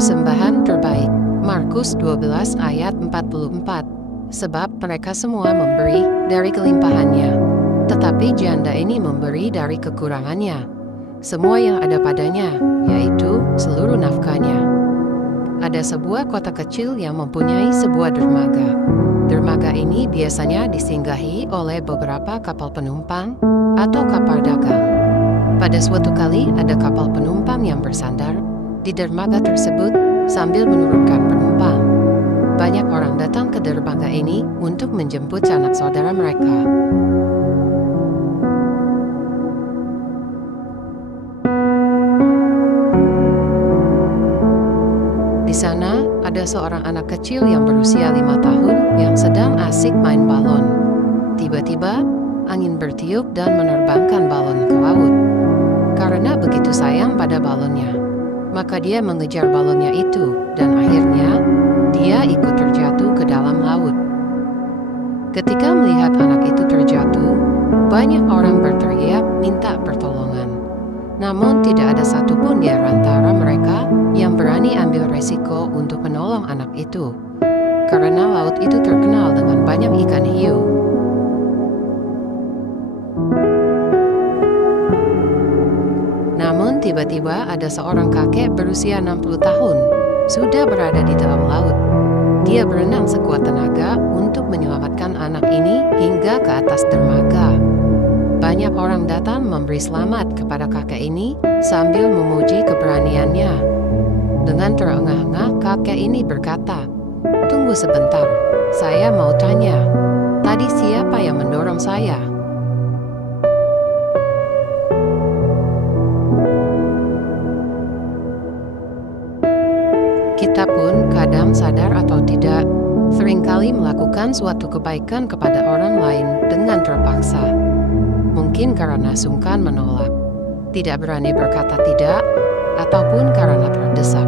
persembahan terbaik. Markus 12 ayat 44. Sebab mereka semua memberi dari kelimpahannya, tetapi janda ini memberi dari kekurangannya, semua yang ada padanya, yaitu seluruh nafkahnya. Ada sebuah kota kecil yang mempunyai sebuah dermaga. Dermaga ini biasanya disinggahi oleh beberapa kapal penumpang atau kapal dagang. Pada suatu kali ada kapal penumpang yang bersandar di dermaga tersebut sambil menurunkan penumpang. Banyak orang datang ke dermaga ini untuk menjemput sanak saudara mereka. Di sana, ada seorang anak kecil yang berusia 5 tahun yang sedang asik main balon. Tiba-tiba, angin bertiup dan menerbangkan balon ke laut. Karena begitu sayang pada balonnya, maka dia mengejar balonnya itu, dan akhirnya dia ikut terjatuh ke dalam laut. Ketika melihat anak itu terjatuh, banyak orang berteriak minta pertolongan. Namun tidak ada satupun di antara mereka yang berani ambil resiko untuk menolong anak itu, karena laut itu terkenal dengan banyak ikan hiu. Namun tiba-tiba ada seorang kakek berusia 60 tahun, sudah berada di dalam laut. Dia berenang sekuat tenaga untuk menyelamatkan anak ini hingga ke atas dermaga. Banyak orang datang memberi selamat kepada kakek ini sambil memuji keberaniannya. Dengan terengah-engah kakek ini berkata, "Tunggu sebentar, saya mau tanya, tadi siapa yang mendorong saya?" Kita pun kadang sadar atau tidak, seringkali melakukan suatu kebaikan kepada orang lain dengan terpaksa. Mungkin karena sungkan menolak, tidak berani berkata tidak, ataupun karena terdesak.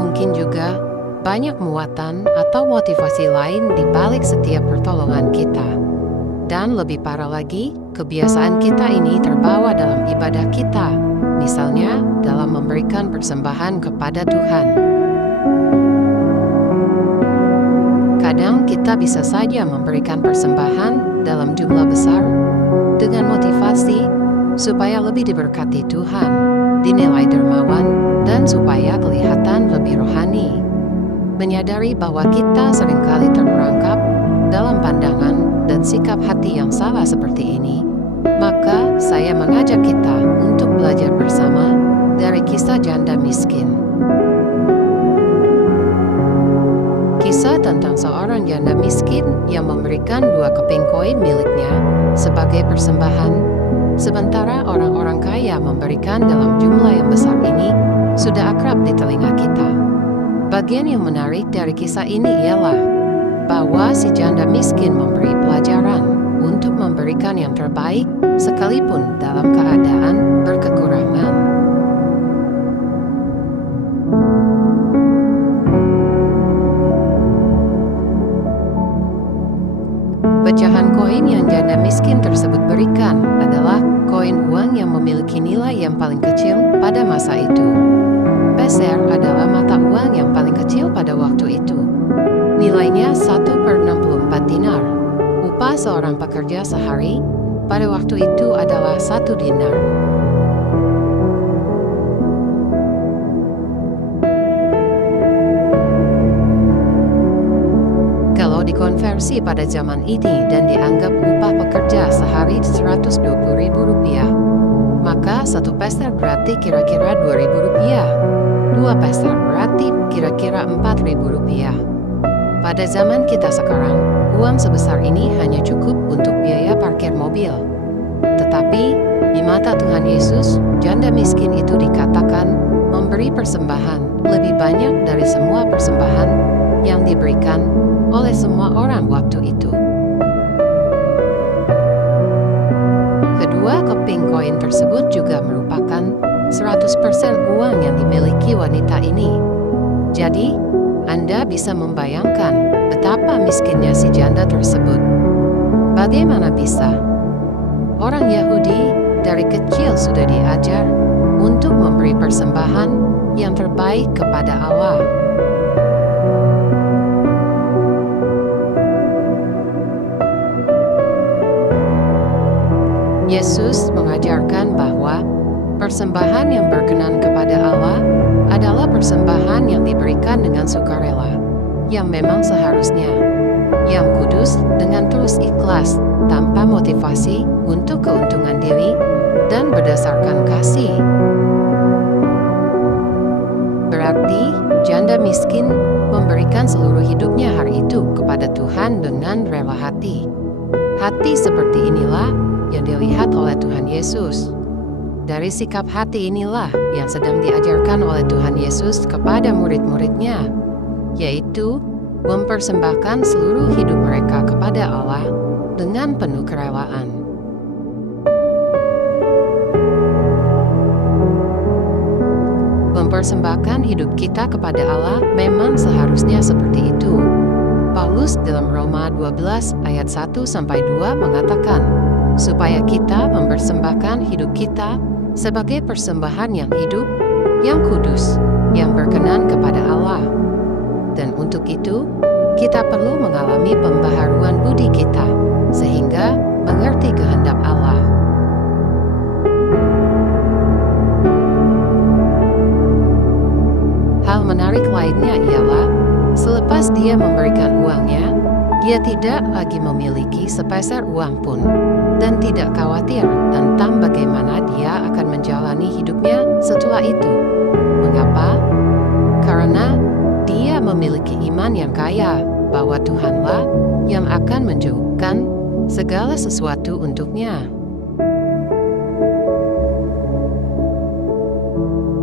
Mungkin juga banyak muatan atau motivasi lain di balik setiap pertolongan kita. Dan lebih parah lagi, kebiasaan kita ini terbawa dalam ibadah kita, misalnya dalam memberikan persembahan kepada Tuhan. Kadang kita bisa saja memberikan persembahan dalam jumlah besar dengan motivasi supaya lebih diberkati Tuhan, dinilai dermawan, dan supaya kelihatan lebih rohani. Menyadari bahwa kita seringkali terperangkap dalam pandangan dan sikap hati yang salah seperti ini, maka saya mengajak kita untuk belajar bersama dari kisah janda miskin. Kisah tentang seorang janda miskin yang memberikan 2 keping koin miliknya sebagai persembahan, sementara orang-orang kaya memberikan dalam jumlah yang besar ini sudah akrab di telinga kita. Bagian yang menarik dari kisah ini ialah bahwa si janda miskin memberi pelajaran untuk memberikan yang terbaik sekalipun dalam keadaan berkekurangan. Pecahan koin yang janda miskin tersebut berikan adalah koin uang yang memiliki nilai yang paling kecil pada masa itu. Peser adalah mata uang yang paling kecil pada waktu itu. Nilainya 1/64 dinar. Upah seorang pekerja sehari pada waktu itu adalah 1 dinar. Dikonversi pada zaman ini dan dianggap upah pekerja sehari Rp120.000, maka 1 peser berarti kira-kira Rp2.000. 2 peser berarti kira-kira Rp4.000. Pada zaman kita sekarang, uang sebesar ini hanya cukup untuk biaya parkir mobil. Tetapi, di mata Tuhan Yesus, janda miskin itu dikatakan memberi persembahan lebih banyak dari semua persembahan yang diberikan oleh semua orang waktu itu. Kedua keping koin tersebut juga merupakan 100% uang yang dimiliki wanita ini. Jadi, Anda bisa membayangkan betapa miskinnya si janda tersebut. Bagaimana bisa? Orang Yahudi dari kecil sudah diajar untuk memberi persembahan yang terbaik kepada Allah. Yesus mengajarkan bahwa persembahan yang berkenan kepada Allah adalah persembahan yang diberikan dengan sukarela, yang memang seharusnya, yang kudus dengan tulus ikhlas, tanpa motivasi untuk keuntungan diri, dan berdasarkan kasih. Berarti, janda miskin memberikan seluruh hidupnya hari itu kepada Tuhan dengan rela hati. Hati seperti inilah yang dilihat oleh Tuhan Yesus. Dari sikap hati inilah yang sedang diajarkan oleh Tuhan Yesus kepada murid-muridnya, yaitu mempersembahkan seluruh hidup mereka kepada Allah dengan penuh kerelaan. Mempersembahkan hidup kita kepada Allah memang seharusnya seperti itu. Paulus dalam Roma 12 ayat 1-2 mengatakan, supaya kita mempersembahkan hidup kita sebagai persembahan yang hidup, yang kudus, yang berkenan kepada Allah. Dan untuk itu, kita perlu mengalami pembaharuan budi kita, sehingga mengerti kehendak Allah. Hal menarik lainnya ialah, selepas dia memberikan uangnya, dia tidak lagi memiliki sepeser uang pun, dan tidak khawatir tentang bagaimana dia akan menjalani hidupnya setelah itu. Mengapa? Karena dia memiliki iman yang kaya bahwa Tuhanlah yang akan mencukupkan segala sesuatu untuknya.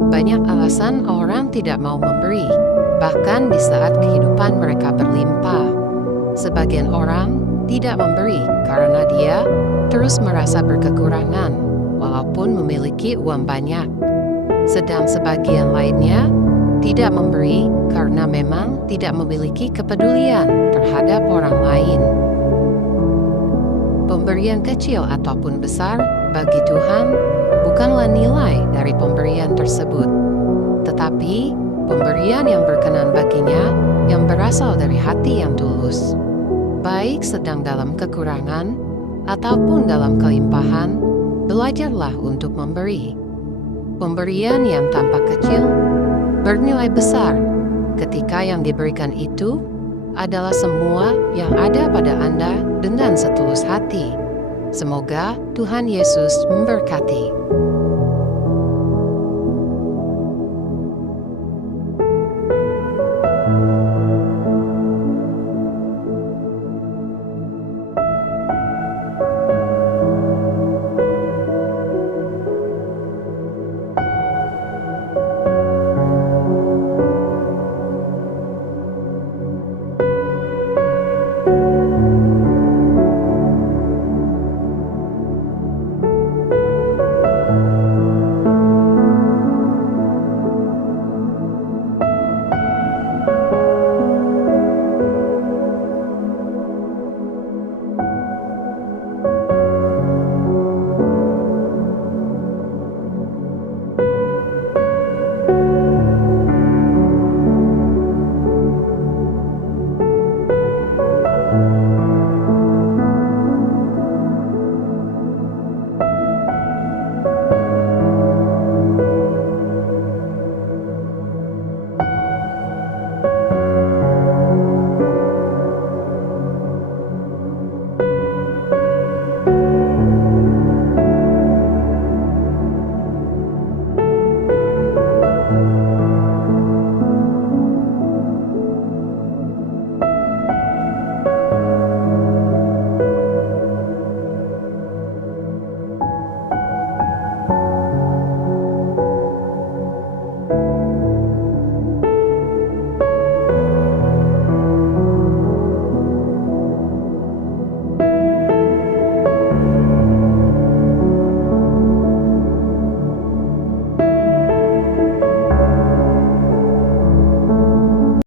Banyak alasan orang tidak mau memberi, bahkan di saat kehidupan mereka berlimpah. Sebagian orang tidak memberi karena dia terus merasa berkekurangan, walaupun memiliki uang banyak. Sedang sebagian lainnya tidak memberi karena memang tidak memiliki kepedulian terhadap orang lain. Pemberian kecil ataupun besar bagi Tuhan bukanlah nilai dari pemberian tersebut, tetapi pemberian yang berkenan baginya yang berasal dari hati yang tulus. Baik sedang dalam kekurangan ataupun dalam kelimpahan, belajarlah untuk memberi. Pemberian yang tampak kecil bernilai besar ketika yang diberikan itu adalah semua yang ada pada Anda dengan setulus hati. Semoga Tuhan Yesus memberkati.